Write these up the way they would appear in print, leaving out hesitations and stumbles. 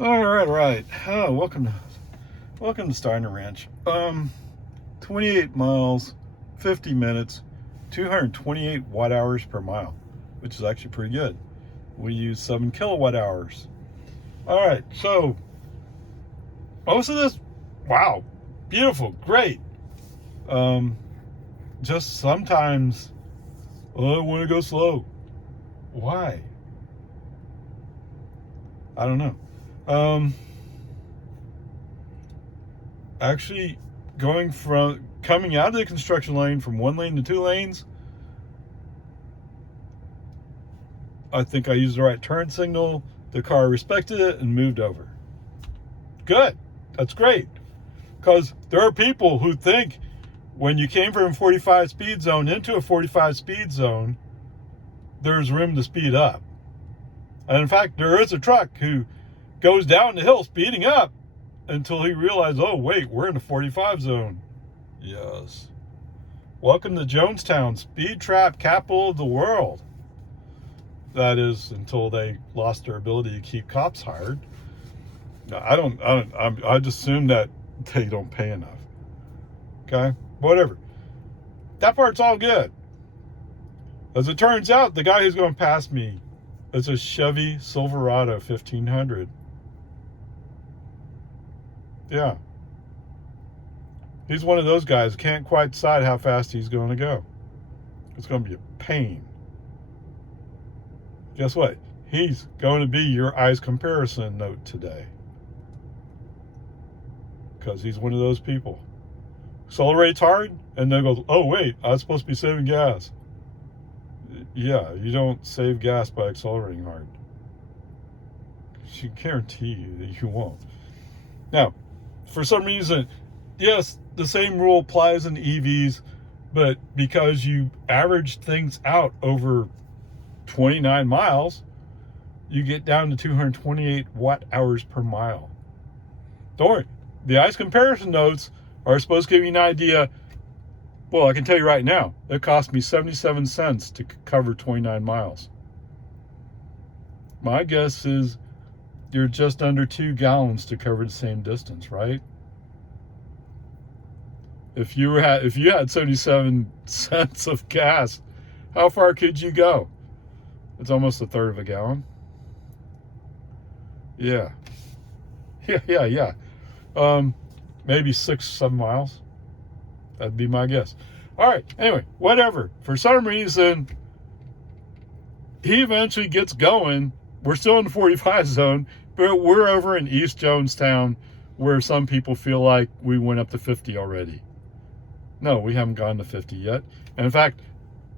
All right. Welcome to Steiner Ranch. 28 miles, 50 minutes, 228 watt hours per mile, which is actually pretty good. We use 7 kilowatt hours. All right, so most of this, wow, beautiful, great. Just sometimes, I want to go slow. Why? I don't know. Actually, coming out of the construction lane from 1 lane to 2 lanes, I think I used the right turn signal. The car respected it and moved over. Good. That's great. Because there are people who think when you came from a 45 speed zone into a 45 speed zone, there's room to speed up. And in fact, there is a truck who goes down the hill speeding up until he realized, oh, wait, we're in the 45 zone. Yes. Welcome to Jonestown, speed trap capital of the world. That is, until they lost their ability to keep cops hired. I just assume that they don't pay enough. Okay? Whatever. That part's all good. As it turns out, the guy who's going past me is a Chevy Silverado 1500. Yeah. He's one of those guys who can't quite decide how fast he's going to go. It's going to be a pain. Guess what? He's going to be your eyes comparison note today. Because he's one of those people. Accelerates hard, and then goes, oh, wait, I was supposed to be saving gas. Yeah, you don't save gas by accelerating hard. She guarantee you that you won't. Now, for some reason, yes, the same rule applies in EVs, but because you average things out over 29 miles, you get down to 228 watt hours per mile. Don't worry. The ICE comparison notes are supposed to give you an idea. Well, I can tell you right now, it cost me 77 cents to cover 29 miles. My guess is you're just under 2 gallons to cover the same distance, right? If you had 77 cents of gas, how far could you go? It's almost a third of a gallon. Yeah. Yeah. Maybe 6-7 miles. That'd be my guess. All right. Anyway, whatever. For some reason, he eventually gets going. We're still in the 45 zone, but we're over in East Jonestown, where some people feel like we went up to 50 already. No, we haven't gone to 50 yet. And in fact,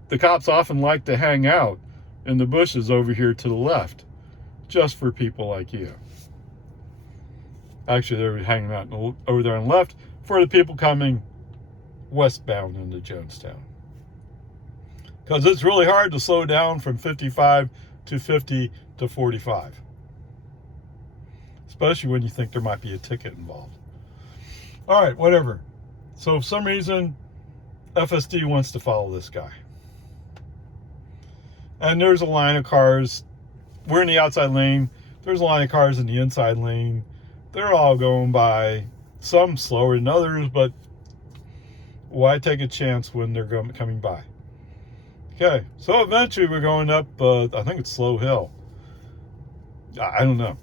the cops often like to hang out in the bushes over here to the left, just for people like you. Actually, they're hanging out over there on the left for the people coming westbound into Jonestown. Because it's really hard to slow down from 55 to 50 to 45. Especially when you think there might be a ticket involved. All right, whatever. So for some reason, FSD wants to follow this guy. And there's a line of cars. We're in the outside lane. There's a line of cars in the inside lane. They're all going by, some slower than others, but why take a chance when they're coming by? Okay, so eventually we're going up, I think it's Slow Hill. I don't know.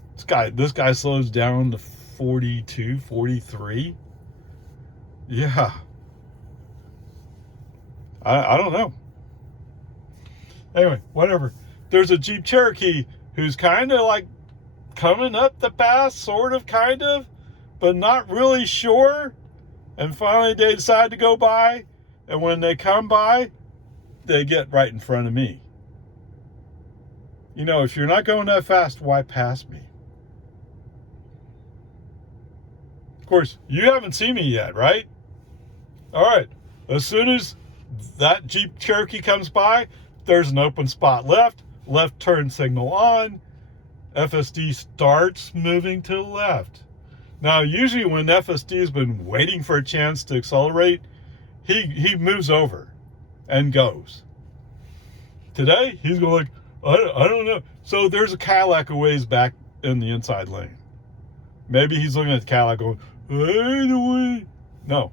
This guy slows down to 42, 43. Yeah. I don't know. Anyway, whatever. There's a Jeep Cherokee who's kind of like coming up the pass, sort of, kind of, but not really sure. And finally they decide to go by. And when they come by, they get right in front of me. You know, if you're not going that fast, why pass me? Of course, you haven't seen me yet, right? All right. As soon as that Jeep Cherokee comes by, there's an open spot left turn signal on, FSD starts moving to the left. Now, usually when FSD has been waiting for a chance to accelerate, he moves over and goes. Today, he's going like, I don't know. So there's a Cadillac a ways back in the inside lane. Maybe he's looking at the Cadillac going, hey, no.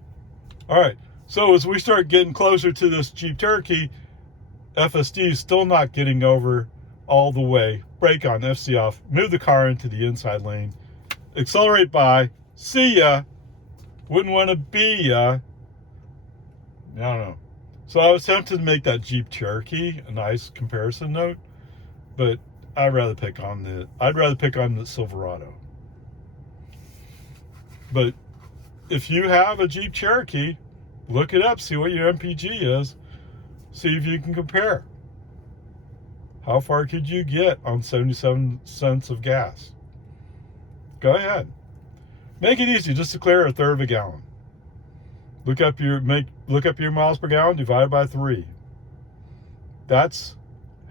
All right. So as we start getting closer to this Jeep Cherokee, FSD is still not getting over all the way. Brake on, FC off, move the car into the inside lane, accelerate by, see ya, wouldn't want to be ya. I don't know. So I was tempted to make that Jeep Cherokee a nice comparison note, but I'd rather pick on the Silverado. But if you have a Jeep Cherokee, look it up, see what your MPG is, see if you can compare. How far could you get on 77 cents of gas? Go ahead. Make it easy. Just declare a third of a gallon. Look up your miles per gallon, divide by 3. That's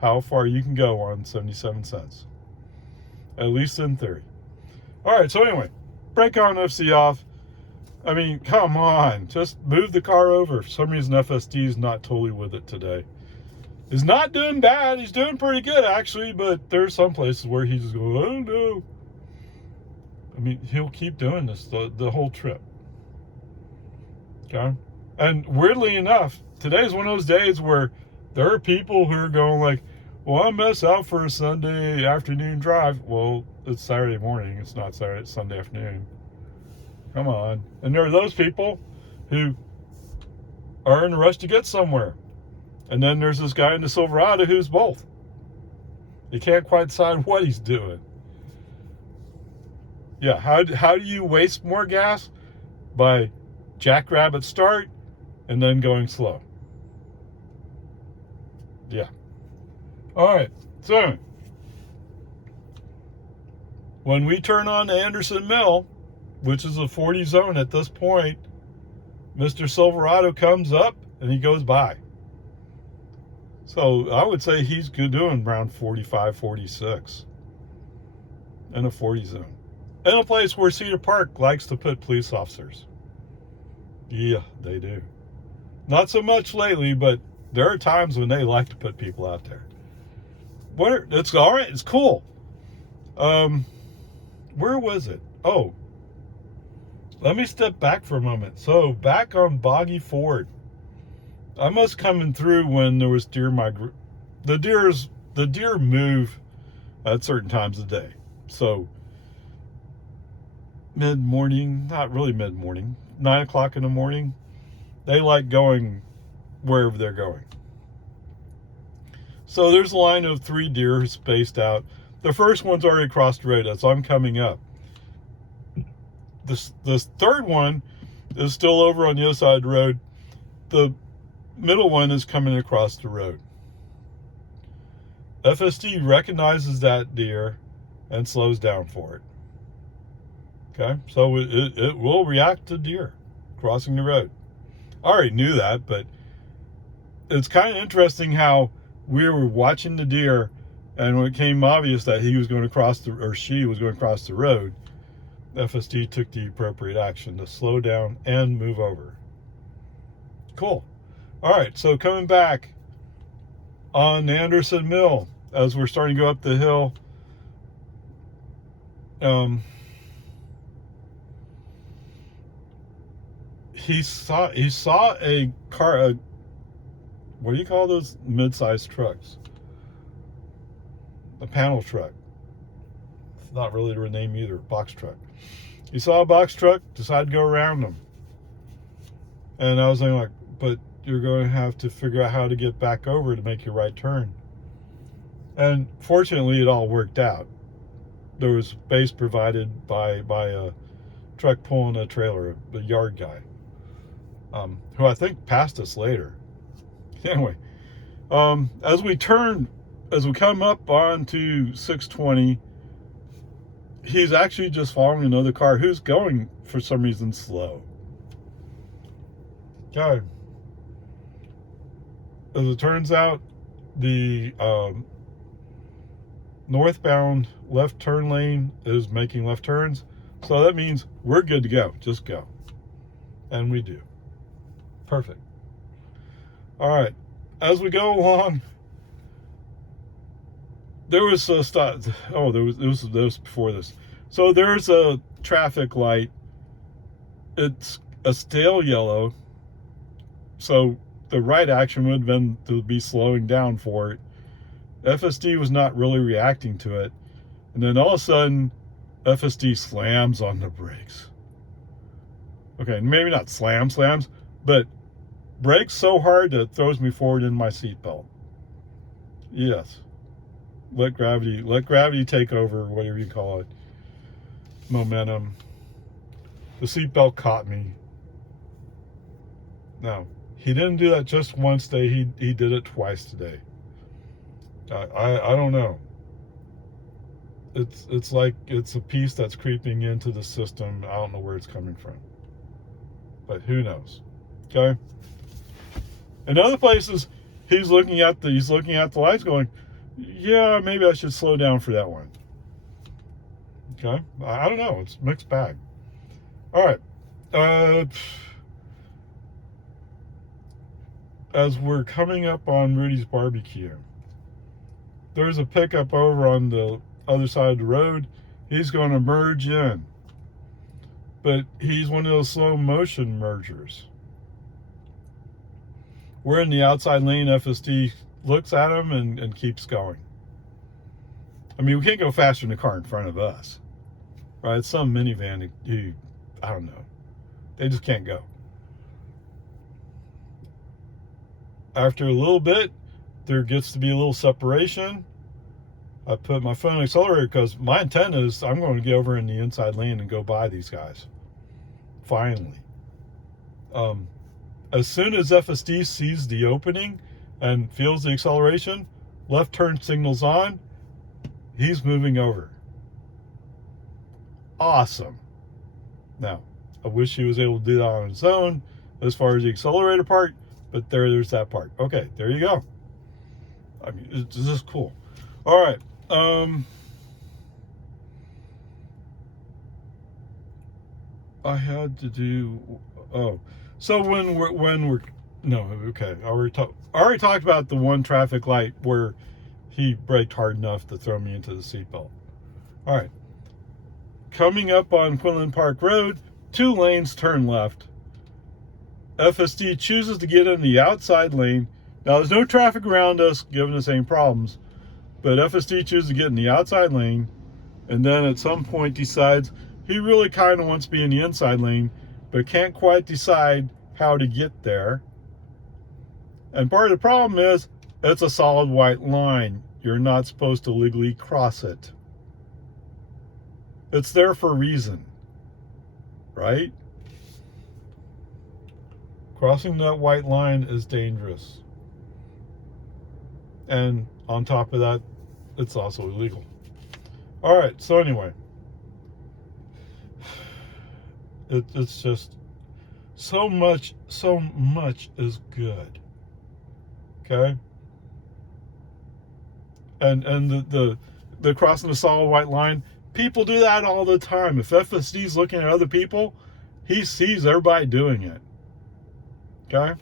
how far you can go on 77 cents. At least in theory. All right, so anyway, brake on, FC off. I mean, come on. Just move the car over. For some reason, FSD is not totally with it today. He's not doing bad. He's doing pretty good, actually, but there's some places where he's just going, oh, no. I mean, he'll keep doing this the whole trip. Okay? And weirdly enough, today's one of those days where there are people who are going like, well, I mess out for a Sunday afternoon drive. Well, it's Saturday morning. It's not Sunday afternoon. Come on. And there are those people who are in a rush to get somewhere. And then there's this guy in the Silverado who's both. He can't quite decide what he's doing. Yeah, how do you waste more gas? By jackrabbit start and then going slow. Yeah. All right. So when we turn on the Anderson Mill, which is a 40 zone at this point, Mr. Silverado comes up and he goes by. So I would say he's doing around 45, 46 in a 40 zone. In a place where Cedar Park likes to put police officers. Yeah, they do. Not so much lately, but there are times when they like to put people out there. It's all right. It's cool. Where was it? Oh, let me step back for a moment. So back on Boggy Ford, I must coming through when there was deer the deer move at certain times of the day. So mid-morning, not really mid-morning, 9 o'clock in the morning, they like going wherever they're going. So there's a line of 3 deer spaced out. The first one's already crossed the road as I'm coming up. This third one is still over on the other side of the road. The middle one is coming across the road. FSD recognizes that deer and slows down for it. Okay, so it will react to deer crossing the road. I already knew that, but it's kind of interesting how we were watching the deer, and when it became obvious that he was going to cross she was going to cross the road, FSD took the appropriate action to slow down and move over. Cool. All right, so coming back on Anderson Mill as we're starting to go up the hill. He saw a car. What do you call those mid-sized trucks? A panel truck. It's not really their name either. Box truck. He saw a box truck, decided to go around them. And I was thinking like, but you're going to have to figure out how to get back over to make your right turn. And fortunately, it all worked out. There was space provided by a truck pulling a trailer, a yard guy, who I think passed us later. Anyway, as we come up onto 620, he's actually just following another car who's going, for some reason, slow. Okay. As it turns out, the northbound left turn lane is making left turns. So that means we're good to go. Just go. And we do. Perfect. All right. As we go along, there was a stop. Oh, there was before this. So there's a traffic light. It's a stale yellow. So the right action would have been to be slowing down for it. FSD was not really reacting to it. And then all of a sudden, FSD slams on the brakes. Okay, maybe not slams, but brakes so hard that it throws me forward in my seatbelt. Yes. Let gravity take over, whatever you call it. Momentum. The seatbelt caught me. No, he didn't do that just once today. He did it twice today. I don't know. It's like it's a piece that's creeping into the system. I don't know where it's coming from, but who knows? Okay. In other places, he's looking at the lights, going, "Yeah, maybe I should slow down for that one." Okay. I don't know. It's a mixed bag. All right. As we're coming up on Rudy's Barbecue, there's a pickup over on the other side of the road. He's going to merge in, but he's one of those slow motion mergers. We're in the outside lane. FSD looks at him and keeps going. I mean, we can't go faster than the car in front of us, right? It's some minivan who, I don't know, they just can't go. After a little bit, there gets to be a little separation. I put my foot on the accelerator because my intent is I'm going to get over in the inside lane and go by these guys. Finally. As soon as FSD sees the opening and feels the acceleration, left turn signal's on, he's moving over. Awesome. Now, I wish he was able to do that on his own as far as the accelerator part, but there's that part. Okay, there you go. I mean, it's just cool. All right. I had to do. Oh, so when we're no, okay. I already talked about the one traffic light where he braked hard enough to throw me into the seatbelt. All right. Coming up on Quinlan Park Road, 2 lanes turn left. FSD chooses to get in the outside lane. Now, there's no traffic around us giving us any problems, but FSD chooses to get in the outside lane, and then at some point decides he really kind of wants to be in the inside lane, but can't quite decide how to get there. And part of the problem is it's a solid white line. You're not supposed to legally cross it. It's there for a reason, right? Crossing that white line is dangerous. And on top of that, it's also illegal. All right, so anyway, it's just so much is good. Okay? And the crossing the solid white line, people do that all the time. If FSD's looking at other people, he sees everybody doing it. Okay?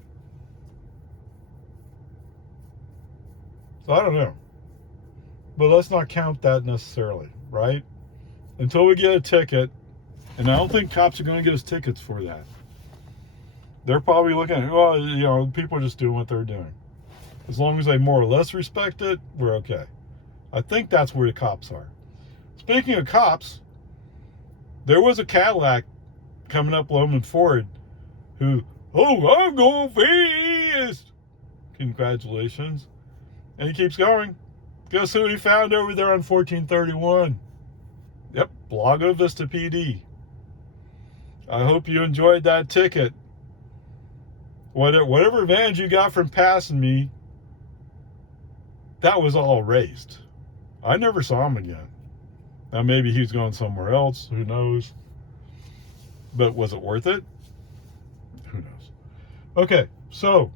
So I don't know. But let's not count that necessarily, right? Until we get a ticket, and I don't think cops are going to give us tickets for that. They're probably looking at, well, you know, people are just doing what they're doing. As long as they more or less respect it, we're okay. I think that's where the cops are. Speaking of cops, there was a Cadillac coming up Loman Ford who, oh, I'm going fast. Congratulations. And he keeps going. Guess who he found over there on 1431? Yep, Lago Vista PD. I hope you enjoyed that ticket. Whatever advantage you got from passing me, that was all erased. I never saw him again. Now maybe he's going somewhere else. Who knows? But was it worth it? Who knows? Okay, so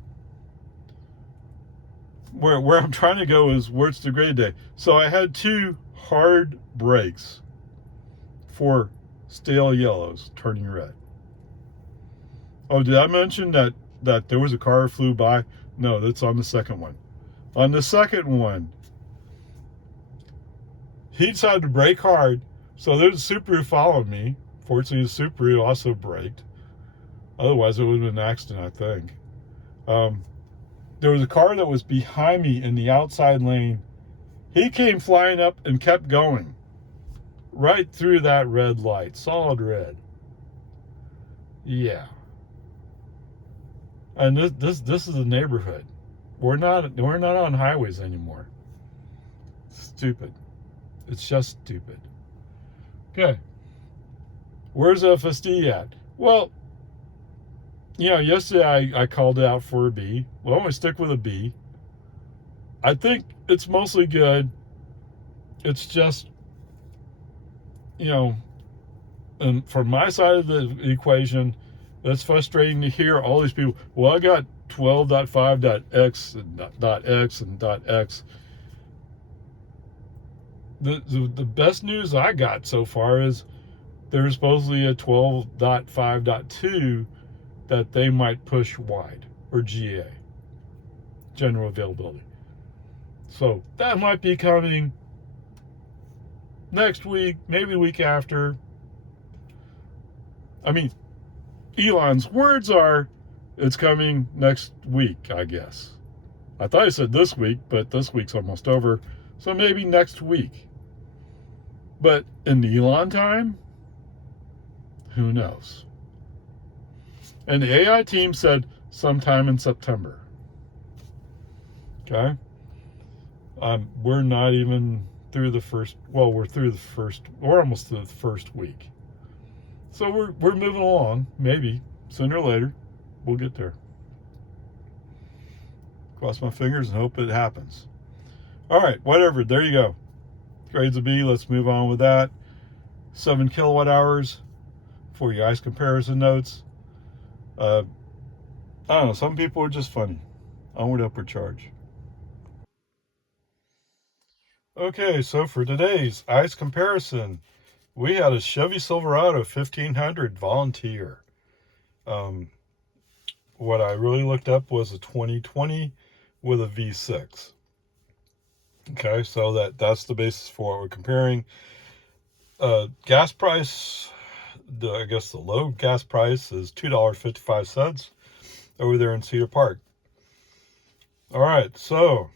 where I'm trying to go is where it's the grade day. So I had 2 hard brakes for stale yellows turning red. Oh, did I mention that there was a car flew by? No, that's on the second one. On the second one, he decided to brake hard, So there's a Subaru following me. Fortunately, the Subaru also braked. Otherwise, it would have been an accident, I think. There was a car that was behind me in the outside lane. He came flying up and kept going right through that red light, solid red. Yeah. And this is a neighborhood. We're not on highways anymore. Stupid. It's just stupid. Okay. Where's FSD at? Well, yesterday I called it out for a B. Well, I'm going to stick with a B. I think it's mostly good. It's just, and from my side of the equation, it's frustrating to hear all these people, well, I got 12.5.x and .x and .x. The best news I got so far is there's supposedly a 12.5.2 that they might push wide, or GA, general availability. So that might be coming next week, maybe the week after. I mean, Elon's words are, it's coming next week, I guess. I thought he said this week, but this week's almost over. So maybe next week. But in Elon time, who knows? And the AI team said sometime in September. Okay? We're not even through the first, we're almost through the first week. So we're moving along. Maybe sooner or later we'll get there. Cross my fingers and hope it happens. All right, whatever. There you go. Grades a B. Let's move on with that. 7 kilowatt hours for your ICE comparison notes. I don't know. Some people are just funny. Onward, upward charge. Okay, so for today's ICE comparison, we had a Chevy Silverado 1500 volunteer. What I really looked up was a 2020 with a V6. Okay, so that's the basis for what we're comparing. Gas price, I guess the low gas price is $2.55 over there in Cedar Park. All right, so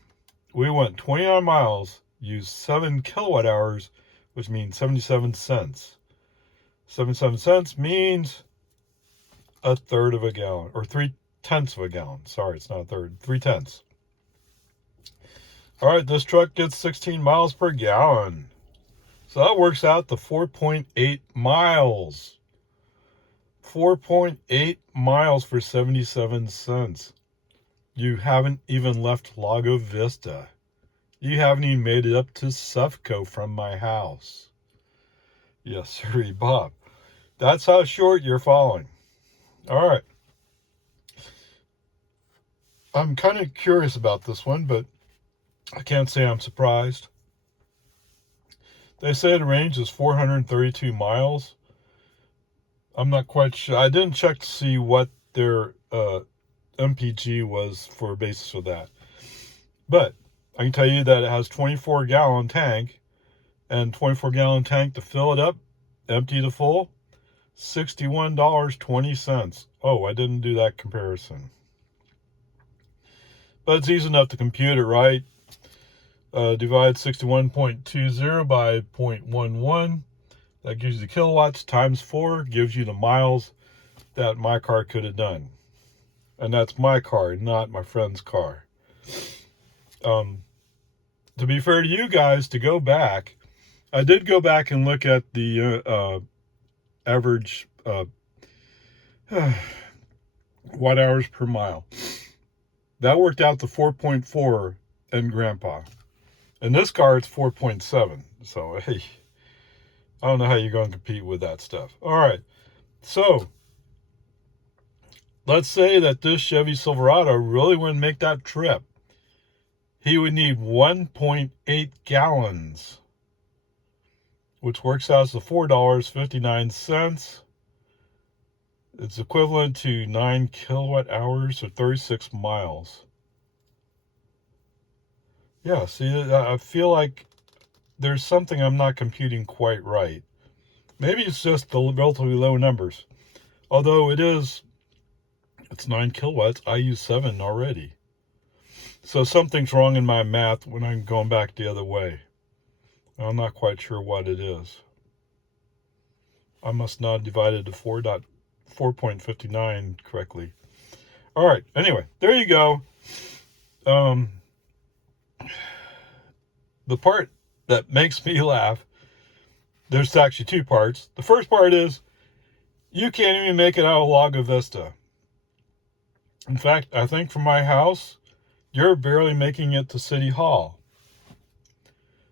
we went 29 miles, used 7 kilowatt hours, which means 77 cents. 77 cents means a third of a gallon, or 3/10 of a gallon. Sorry, it's not a third, 3/10. All right, this truck gets 16 miles per gallon. So that works out to 4.8 miles. 4.8 miles for 77 cents. You haven't even left Lago Vista. You haven't even made it up to Sufco from my house. Yes, sir, Bob. That's how short you're falling. All right. I'm kind of curious about this one, but I can't say I'm surprised. They say the range is 432 miles. I'm not quite sure. I didn't check to see what their MPG was for a basis for that. But I can tell you that it has 24-gallon tank, and 24-gallon tank to fill it up, empty to full, $61.20. Oh, I didn't do that comparison. But it's easy enough to compute it, right? Divide 61.20 by 0.11. That gives you the kilowatts times 4, gives you the miles that my car could have done. And that's my car, not my friend's car. To be fair to you guys, to go back, I did go back and look at the average watt hours per mile. That worked out to 4.4 in Grandpa. In this car, it's 4.7. So, hey, I don't know how you're going to compete with that stuff. All right. So, let's say that this Chevy Silverado really wouldn't make that trip. He would need 1.8 gallons, which works out to $4.59. It's equivalent to 9 kilowatt hours or 36 miles. Yeah, see, I feel like there's something I'm not computing quite right. Maybe it's just the relatively low numbers. Although it's 9 kilowatts, I use 7 already. So something's wrong in my math when I'm going back the other way. I'm not quite sure what it is. I must not have divided to 4.59 correctly. All right. Anyway, there you go. The part that makes me laugh, there's actually two parts. The first part is you can't even make it out of Lago Vista. In fact, I think from my house, you're barely making it to City Hall.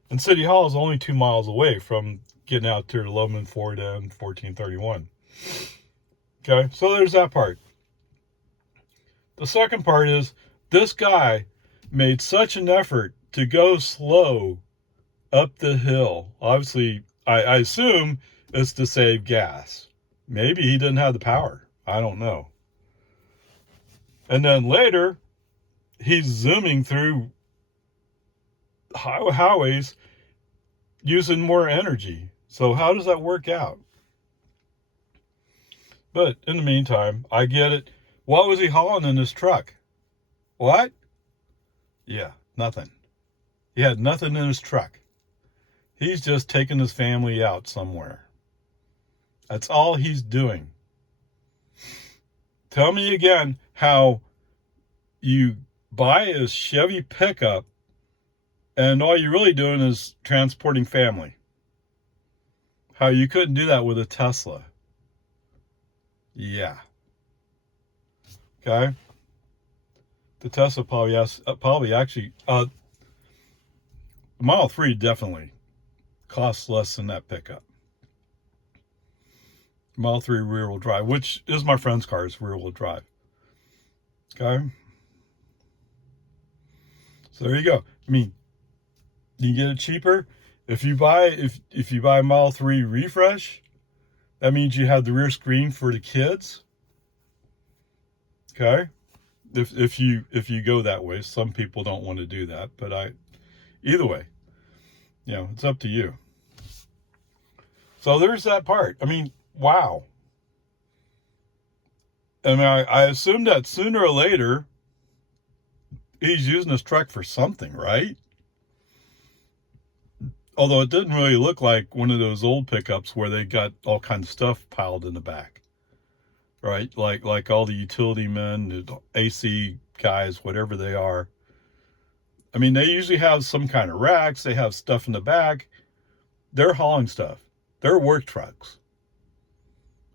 And City Hall is only 2 miles away from getting out to Loman Ford and 1431. Okay, so there's that part. The second part is this guy made such an effort to go slow up the hill. Obviously, I assume it's to save gas. Maybe he didn't have the power. I don't know. And then later, he's zooming through highways using more energy. So how does that work out? But in the meantime, I get it. What was he hauling in his truck? What? Yeah, nothing. He had nothing in his truck. He's just taking his family out somewhere. That's all he's doing. Tell me again how you buy a Chevy pickup and all you're really doing is transporting family. How you couldn't do that with a Tesla. Yeah. Okay. The Tesla probably actually, the Model 3 definitely costs less than that pickup. Model 3 rear-wheel drive, which is my friend's car, is rear-wheel drive. Okay. So there you go. I mean, you can get it cheaper. If you buy a Model 3 refresh, that means you have the rear screen for the kids. Okay. If you go that way, some people don't want to do that, but either way, it's up to you. So there's that part. I mean, wow. I mean, I assume that sooner or later he's using his truck for something, right? Although it didn't really look like one of those old pickups where they got all kinds of stuff piled in the back, right? Like all the utility men, the AC guys, whatever they are. I mean, they usually have some kind of racks. They have stuff in the back. They're hauling stuff. They're work trucks.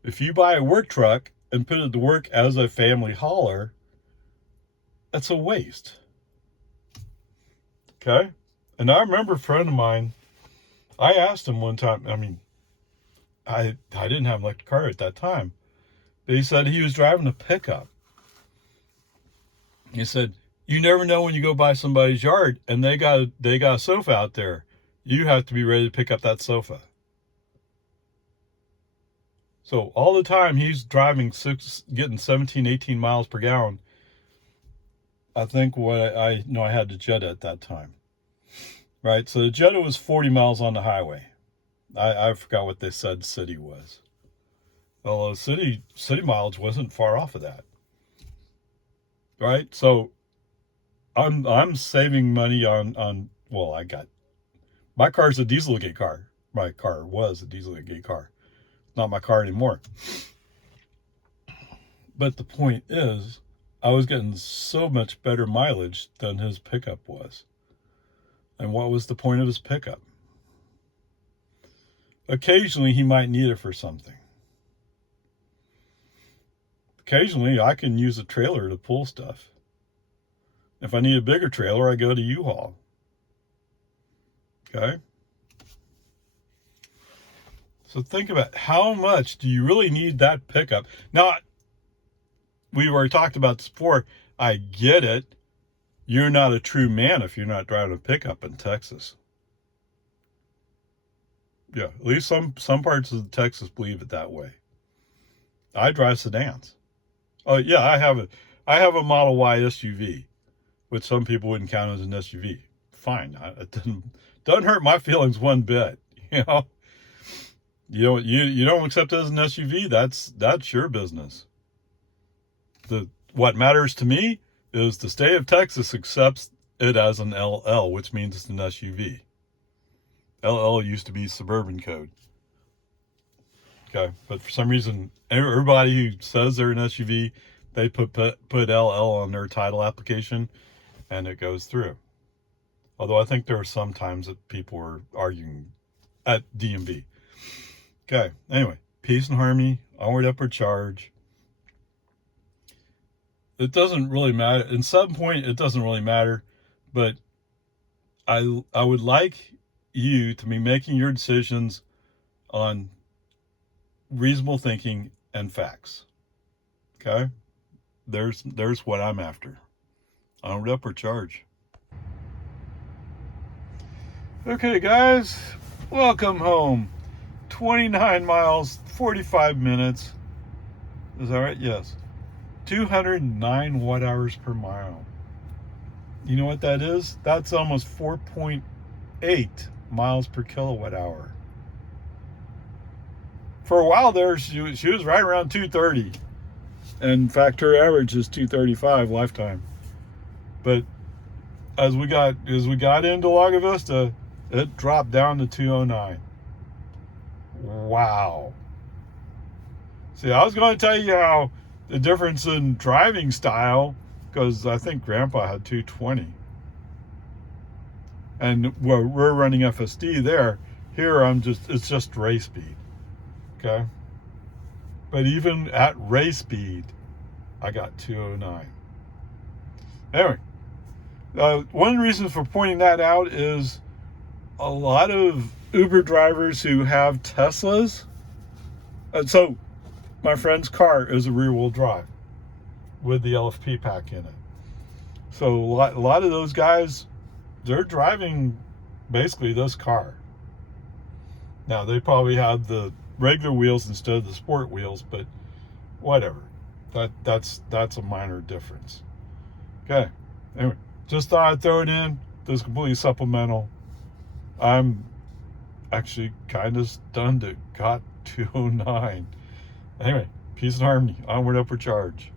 If you buy a work truck and put it to work as a family hauler, that's a waste. Okay? And I remember a friend of mine, I asked him one time, I mean, I didn't have an electric car at that time. But he said he was driving a pickup. He said, you never know when you go by somebody's yard and they got a sofa out there. You have to be ready to pick up that sofa. So all the time he's driving getting 17, 18 miles per gallon. I think what I had the Jetta at that time. Right? So the Jetta was 40 miles on the highway. I forgot what they said city was. Well, city mileage wasn't far off of that. Right? So I'm saving money on my car's a Dieselgate car. My car was a Dieselgate car. Not my car anymore. But the point is, I was getting so much better mileage than his pickup was. And what was the point of his pickup? Occasionally, he might need it for something. Occasionally, I can use a trailer to pull stuff. If I need a bigger trailer, I go to U-Haul. Okay? So think about how much do you really need that pickup? Now, we've already talked about this before. I get it. You're not a true man if you're not driving a pickup in Texas. Yeah, at least some parts of Texas believe it that way. I drive sedans. Oh yeah, I have a Model Y SUV, which some people wouldn't count as an SUV. Fine, it doesn't hurt my feelings one bit, You don't accept it as an SUV. That's your business. What matters to me is the state of Texas accepts it as an LL, which means it's an SUV. LL used to be suburban code. Okay, but for some reason, everybody who says they're an SUV, they put LL on their title application, and it goes through. Although I think there are some times that people are arguing at DMV. Okay, anyway, peace and harmony, onward, upward charge. It doesn't really matter. In some point, it doesn't really matter, but I would like you to be making your decisions on reasonable thinking and facts. Okay? There's what I'm after. Onward, upward charge. Okay, guys, welcome home. 29 miles, 45 minutes. Is that right? Yes. 209 watt hours per mile. You know what that is? That's almost 4.8 miles per kilowatt hour. For a while there, she was right around 230. And in fact, her average is 235 lifetime. But as we got into Lago Vista, it dropped down to 209. Wow. See, I was going to tell you how the difference in driving style, because I think Grandpa had 220. And we're running FSD there. Here it's just race speed. Okay? But even at race speed, I got 209. Anyway, one of the reasons for pointing that out is a lot of Uber drivers who have Teslas. So my friend's car is a rear-wheel drive with the LFP pack in it. So a lot of those guys, they're driving basically this car. Now, they probably have the regular wheels instead of the sport wheels, but whatever. That's a minor difference. Okay. Anyway, just thought I'd throw it in. This is completely supplemental. I'm actually kind of stunned it got 209. Anyway, peace and harmony. Onward, upward charge.